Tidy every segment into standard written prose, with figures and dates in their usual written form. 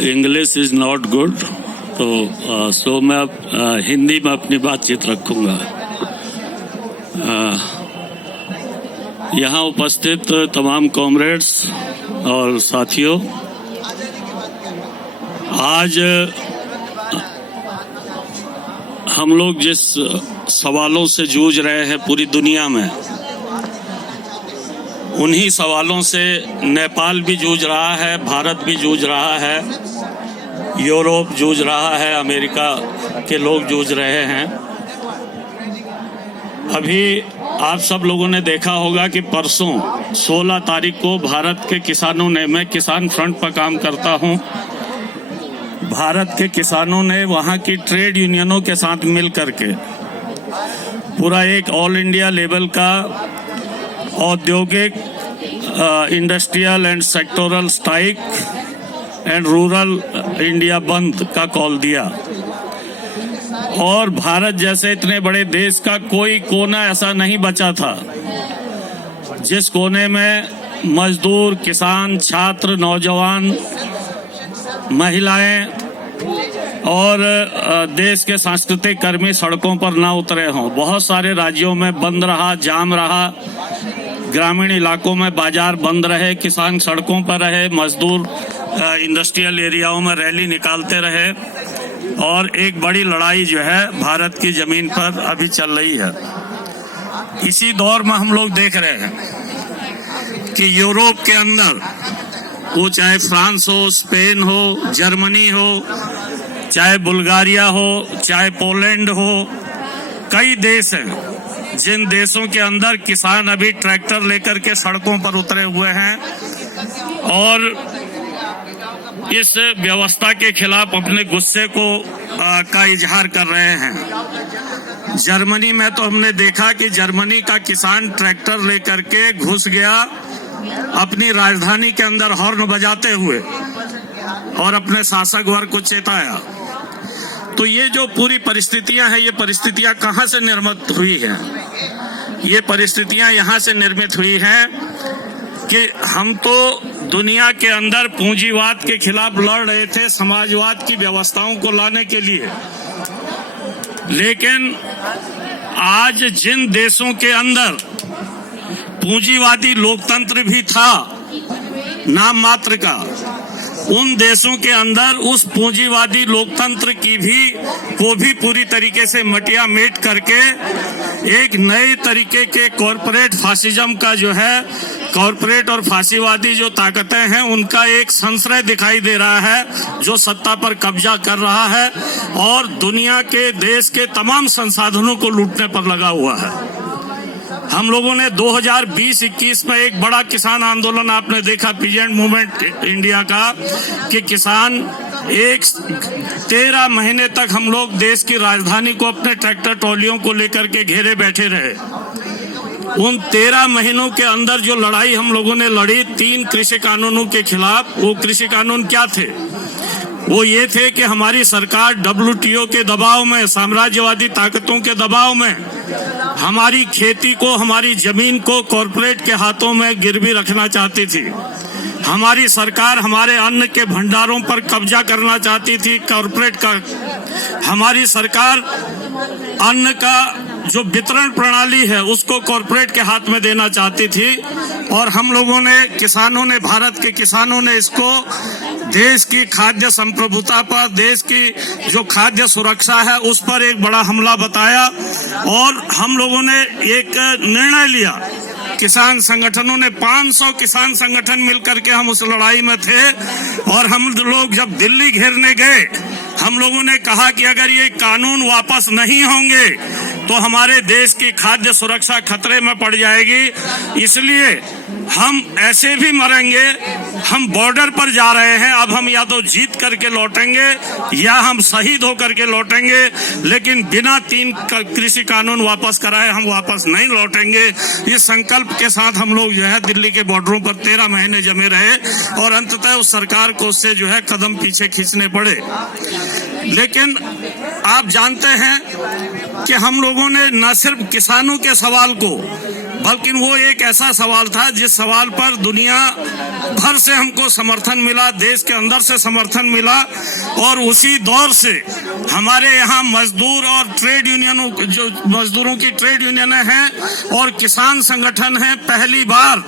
English is not good, तो सो मैं हिंदी में अपनी बातचीत रखूंगा। यहाँ उपस्थित तमाम कॉमरेड्स और साथियों, आज हम लोग जिस सवालों से जूझ रहे हैं पूरी दुनिया में, उन्हीं सवालों से नेपाल भी जूझ रहा है, भारत भी जूझ रहा है, यूरोप जूझ रहा है, अमेरिका के लोग जूझ रहे हैं। अभी आप सब लोगों ने देखा होगा कि परसों 16 तारीख को भारत के किसानों ने, मैं किसान फ्रंट पर काम करता हूं, भारत के किसानों ने वहां की ट्रेड यूनियनों के साथ मिल करके पूरा एक ऑल इंडिया लेवल का औद्योगिक, industrial and sectoral strike and rural India बंद का कॉल दिया। और भारत जैसे इतने बड़े देश का कोई कोना ऐसा नहीं बचा था जिस कोने में मजदूर, किसान, छात्र, नौजवान, महिलाएं और देश के सांस्कृतिक कर्मी सड़कों पर ना उतरे हों। बहुत सारे राज्यों में बंद रहा, जाम रहा, ग्रामीण इलाकों में बाजार बंद रहे, किसान सड़कों पर रहे, मजदूर इंडस्ट्रियल एरियाओं में रैली निकालते रहे, और एक बड़ी लड़ाई जो है भारत की जमीन पर अभी चल रही है। इसी दौर में हम लोग देख रहे हैं कि यूरोप के अंदर, वो चाहे फ्रांस हो, स्पेन हो, जर्मनी हो, चाहे बुल्गारिया हो, चाहे पोलैंड हो, कई देश हैं जिन देशों के अंदर किसान अभी ट्रैक्टर लेकर के सड़कों पर उतरे हुए हैं और इस व्यवस्था के खिलाफ अपने गुस्से का इजहार कर रहे हैं। जर्मनी में तो हमने देखा कि जर्मनी का किसान ट्रैक्टर लेकर के घुस गया अपनी राजधानी के अंदर हॉर्न बजाते हुए और अपने शासक वर्ग को चेताया। तो ये जो पूरी परिस्थितियां हैं, ये परिस्थितियां कहां से निर्मित हुई हैं? ये परिस्थितियां यहां से निर्मित हुई हैं कि हम तो दुनिया के अंदर पूंजीवाद के खिलाफ लड़ रहे थे, समाजवाद की व्यवस्थाओं को लाने के लिए, लेकिन आज जिन देशों के अंदर पूंजीवादी लोकतंत्र भी था नाम मात्र का, उन देशों के अंदर उस पूंजीवादी लोकतंत्र को भी पूरी तरीके से मटिया मेट करके एक नए तरीके के कॉरपोरेट फासिज्म का जो है, कॉरपोरेट और फासीवादी जो ताकतें हैं, उनका एक संश्रय दिखाई दे रहा है जो सत्ता पर कब्जा कर रहा है और दुनिया के देश के तमाम संसाधनों को लूटने पर लगा हुआ है। हम लोगों ने 2020-21 में एक बड़ा किसान आंदोलन आपने देखा, पीजेंट मूवमेंट इंडिया का, कि किसान 13 महीने तक हम लोग देश की राजधानी को अपने ट्रैक्टर ट्रॉलियों को लेकर के घेरे बैठे रहे। उन 13 महीनों के अंदर जो लड़ाई हम लोगों ने लड़ी 3 कृषि कानूनों के खिलाफ, वो कृषि कानून क्या थे? वो ये थे कि हमारी सरकार WTO के दबाव में, साम्राज्यवादी ताकतों के दबाव में हमारी खेती को, हमारी जमीन को कॉरपोरेट के हाथों में गिरवी रखना चाहती थी। हमारी सरकार हमारे अन्न के भंडारों पर कब्जा करना चाहती थी कॉरपोरेट का। हमारी सरकार अन्न का जो वितरण प्रणाली है उसको कॉरपोरेट के हाथ में देना चाहती थी, और हम लोगों ने, किसानों ने, भारत के किसानों ने इसको देश की खाद्य संप्रभुता पर, देश की जो खाद्य सुरक्षा है उस पर एक बड़ा हमला बताया। और हम लोगों ने एक निर्णय लिया, किसान संगठनों ने, 500 किसान संगठन मिलकर के हम उस लड़ाई में थे, और हम लोग जब दिल्ली घेरने गए, हम लोगों ने कहा कि अगर ये कानून वापस नहीं होंगे तो हमारे देश की खाद्य सुरक्षा खतरे में पड़ जाएगी, इसलिए हम ऐसे भी मरेंगे, हम बॉर्डर पर जा रहे हैं, अब हम या तो जीत करके लौटेंगे या हम शहीद होकर के लौटेंगे, लेकिन बिना 3 कृषि कानून वापस कराए हम वापस नहीं लौटेंगे। इस संकल्प के साथ हम लोग जो है दिल्ली के बॉर्डरों पर 13 महीने जमे रहे, और अंततः उस सरकार को उससे जो है कदम पीछे खींचने पड़े। लेकिन आप जानते हैं कि हम लोगों ने न सिर्फ किसानों के सवाल को, बल्कि वो एक ऐसा सवाल था जिस सवाल पर दुनिया भर से हमको समर्थन मिला, देश के अंदर से समर्थन मिला। और उसी दौर से हमारे यहाँ मजदूर और ट्रेड यूनियनों, जो मजदूरों की ट्रेड यूनियन हैं और किसान संगठन हैं, पहली बार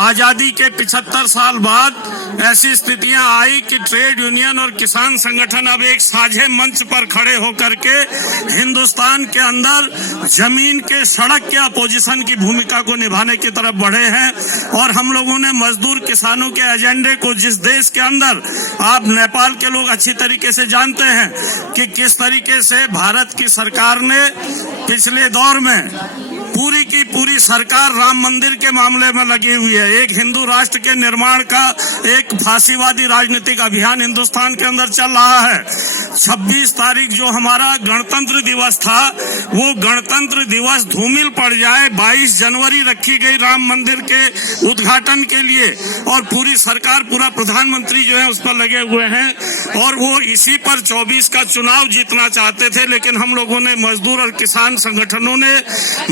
आजादी के 75 साल बाद ऐसी स्थितियां आई कि ट्रेड यूनियन और किसान संगठन अब एक साझे मंच पर खड़े होकर के हिंदुस्तान के अंदर जमीन के, सड़क के अपोजिशन की भूमिका को निभाने की तरफ बढ़े हैं। और हम लोगों ने मजदूर किसानों के एजेंडे को, जिस देश के अंदर, आप नेपाल के लोग अच्छी तरीके से जानते हैं कि किस तरीके से भारत की सरकार ने पिछले दौर में पूरी की पूरी सरकार राम मंदिर के मामले में लगी हुई है। एक हिंदू राष्ट्र के निर्माण का एक फांसीवादी राजनीतिक अभियान हिंदुस्तान के अंदर चल रहा है। 26 तारीख जो हमारा गणतंत्र दिवस था, वो गणतंत्र दिवस धूमिल पड़ जाए। 22 जनवरी रखी गई राम मंदिर के उद्घाटन के लिए, और पूरी सरकार, पूरा प्रधानमंत्री जो है उस पर लगे हुए हैं, और वो इसी पर 24 का चुनाव जीतना चाहते थे। लेकिन हम लोगों ने, मजदूर और किसान संगठनों ने,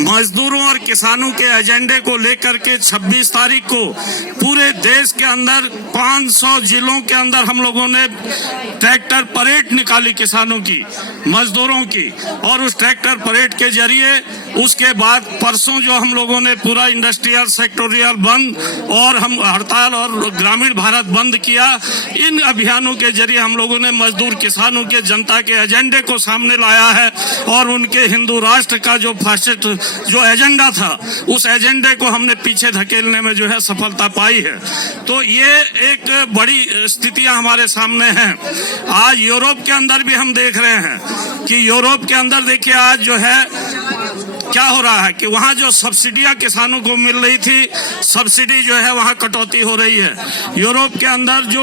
मजदूरों और किसानों के एजेंडे को लेकर के 26 तारीख को पूरे देश के अंदर 500 जिलों के अंदर हम लोगों ने ट्रैक्टर परेड निकाली, किसानों की, मजदूरों की। और उस ट्रैक्टर परेड के जरिए उसके बाद परसों जो हम लोगों ने पूरा इंडस्ट्रियल सेक्टोरियल बंद और हम हड़ताल और ग्रामीण भारत बंद किया। इन अभियानों के जरिए हम लोगों ने मजदूर, किसानों के, जनता के एजेंडे को सामने लाया है, और उनके हिंदू राष्ट्र का जो फासिस्ट जो एजेंडा था, उस एजेंडे को हमने पीछे धकेलने में जो है सफलता पाई है। तो ये एक बड़ी स्थितियां हमारे सामने हैं। आज यूरोप के अंदर भी हम देख रहे हैं कि यूरोप के अंदर देखिए आज जो है क्या हो रहा है कि वहाँ जो सब्सिडियां किसानों को मिल रही थी, सब्सिडी जो है वहाँ कटौती हो रही है। यूरोप के अंदर जो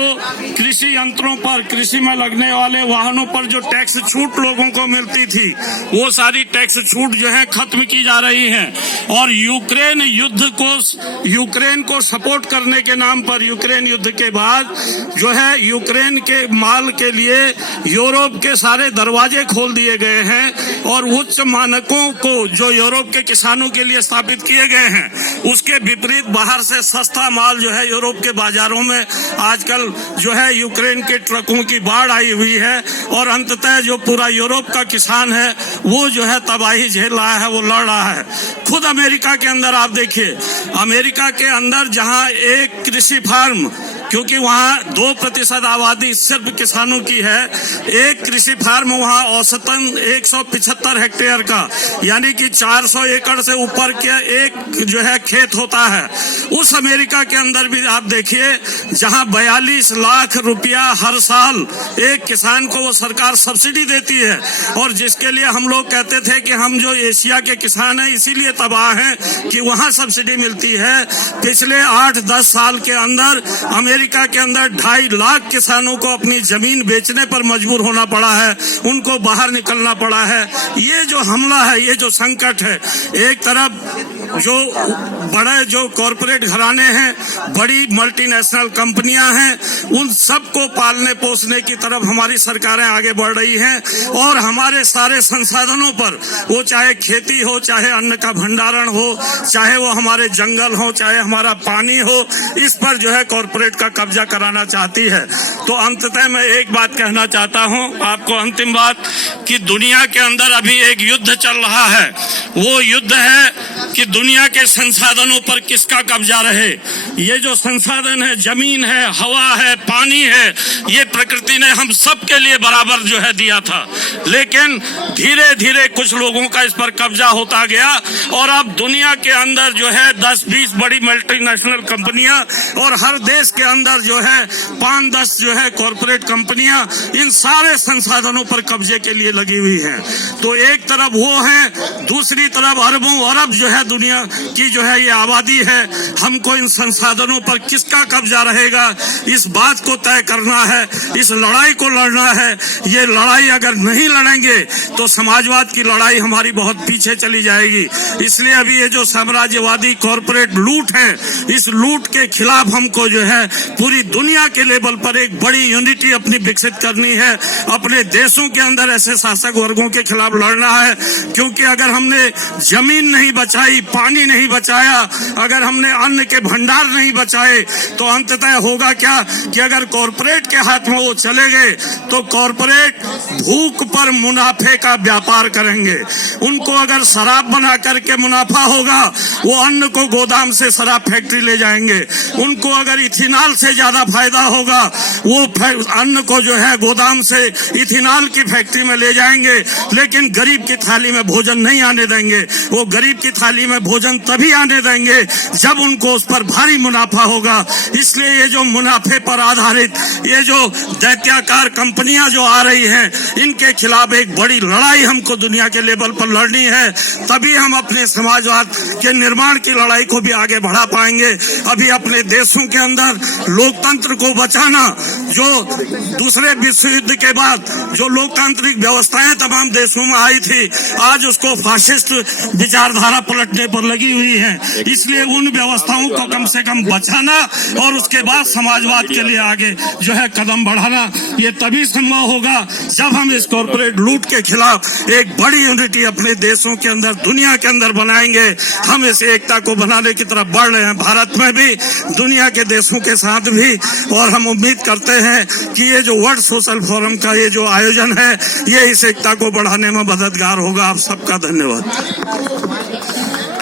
कृषि यंत्रों पर, कृषि में लगने वाले वाहनों पर जो टैक्स छूट लोगों को मिलती थी, वो सारी टैक्स छूट जो है खत्म की जा रही है। और यूक्रेन युद्ध को, यूक्रेन को सपोर्ट करने के नाम पर, यूक्रेन युद्ध के बाद जो है यूक्रेन के माल के लिए यूरोप के सारे दरवाजे खोल दिए गए हैं, और उच्च मानकों को जो यूरोप के किसानों के लिए स्थापित किए गए हैं, उसके विपरीत बाहर से सस्ता माल जो है यूरोप के बाजारों में आजकल जो है यूक्रेन के ट्रकों की बाढ़ आई हुई है। और अंततः जो पूरा यूरोप का किसान है वो जो है तबाही झेल रहा है, वो लड़ रहा है। खुद अमेरिका के अंदर आप देखिए, अमेरिका के अंदर जहां एक कृषि फार्म, क्योंकि वहाँ 2% आबादी सिर्फ किसानों की है, एक कृषि फार्म वहाँ औसतन 175 हेक्टेयर का, यानी कि 400 एकड़ से ऊपर के एक जो है खेत होता है। उस अमेरिका के अंदर भी आप देखिए, जहाँ 42 लाख रुपया हर साल एक किसान को वो सरकार सब्सिडी देती है, और जिसके लिए हम लोग कहते थे कि हम जो एशिया के किसान हैं इसीलिए तबाह हैं कि वहाँ सब्सिडी मिलती है। पिछले 8-10 साल के अंदर अमेरिका के अंदर 2.5 लाख किसानों को अपनी जमीन बेचने पर मजबूर होना पड़ा है, उनको बाहर निकलना पड़ा है। ये जो हमला है, ये जो संकट है, एक तरफ जो बड़े जो कॉरपोरेट घराने हैं, बड़ी मल्टीनेशनल कंपनियां हैं, उन सबको पालने पोसने की तरफ हमारी सरकारें आगे बढ़ रही हैं, और हमारे सारे संसाधनों पर, वो चाहे खेती हो, चाहे अन्न का भंडारण हो, चाहे वो हमारे जंगल हो, चाहे हमारा पानी हो, इस पर जो है कॉरपोरेट का कब्जा कराना चाहती है। तो अंततः मैं एक बात कहना चाहता हूं आपको, अंतिम बात, कि दुनिया के अंदर अभी एक युद्ध चल रहा है। वो युद्ध है कि दुनिया के संसाधनों पर किसका कब्जा रहे। ये जो संसाधन है, जमीन है, हवा है, पानी है, ये प्रकृति ने हम सब के लिए बराबर जो है दिया था, लेकिन धीरे धीरे कुछ लोगों का इस पर कब्जा होता गया, और अब दुनिया के अंदर जो है 10-20 बड़ी मल्टीनेशनल कंपनियां, और हर देश के अंदर जो है 5-10 जो है कॉरपोरेट कंपनियां इन सारे संसाधनों पर कब्जे के लिए लगी हुई हैं। तो एक तरफ वो है, दूसरी तरफ अरबों अरब जो है दुनिया की जो है ये आबादी है। हमको इन संसाधनों पर किसका कब्जा रहेगा, इस बात को तय करना है। इस लड़ाई को लड़ना है। ये लड़ाई अगर नहीं लड़ेंगे तो समाजवाद की लड़ाई हमारी बहुत पीछे चली जाएगी। इसलिए अभी ये जो साम्राज्यवादी कॉरपोरेट लूट है, इस लूट के खिलाफ हमको जो है पूरी दुनिया के लेवल पर एक बड़ी यूनिटी अपनी विकसित करनी है। अपने देशों के अंदर ऐसे शासक वर्गों के खिलाफ लड़ना है, क्योंकि अगर हमने जमीन नहीं बचाई, पानी नहीं बचाया, अगर हमने अन्न के भंडार नहीं बचाए, तो अंततः होगा क्या कि अगर कॉरपोरेट के हाथ में वो चले गए तो कॉरपोरेट भूख पर मुनाफे का व्यापार करेंगे। उनको अगर शराब बना करके मुनाफा होगा, वो अन्न को गोदाम से शराब फैक्ट्री ले जाएंगे। उनको अगर इथेनॉल से ज्यादा फायदा होगा, वो अन्न को जो है गोदाम से इथेनॉल की फैक्ट्री में ले जाएंगे, लेकिन गरीब की थाली में भोजन नहीं आने देंगे। वो गरीब की थाली में भोजन तभी आने देंगे जब उनको उस पर भारी मुनाफा होगा। इसलिए ये जो मुनाफे पर आधारित ये जो दैत्याकार कंपनियां जो आ रही हैं, इनके खिलाफ एक बड़ी लड़ाई हमको दुनिया के लेवल पर लड़नी है। तभी हम अपने समाजवाद के निर्माण की लड़ाई को भी आगे बढ़ा पाएंगे। अभी अपने देशों के अंदर लोकतंत्र को बचाना, जो दूसरे विश्व युद्ध के बाद जो लोकतांत्रिक व्यवस्थाएं तमाम देशों में आई थी, आज उसको फासिस्ट विचारधारा पलटने पर लगी हुई है। इसलिए उन व्यवस्थाओं को कम से कम बचाना और उसके बाद समाजवाद के लिए आगे जो है कदम बढ़ाना, ये तभी संभव होगा जब हम इस कॉर्पोरेट लूट के खिलाफ एक बड़ी यूनिटी अपने देशों के अंदर, दुनिया के अंदर बनाएंगे। हम इस एकता को बनाने की तरफ बढ़ रहे हैं, भारत में भी, दुनिया के देशों के साथ भी। और हम उम्मीद करते हैं कि ये जो वर्ल्ड सोशल फोरम का ये जो आयोजन है, ये इस एकता को बढ़ाने में मददगार होगा। आप सबका धन्यवाद।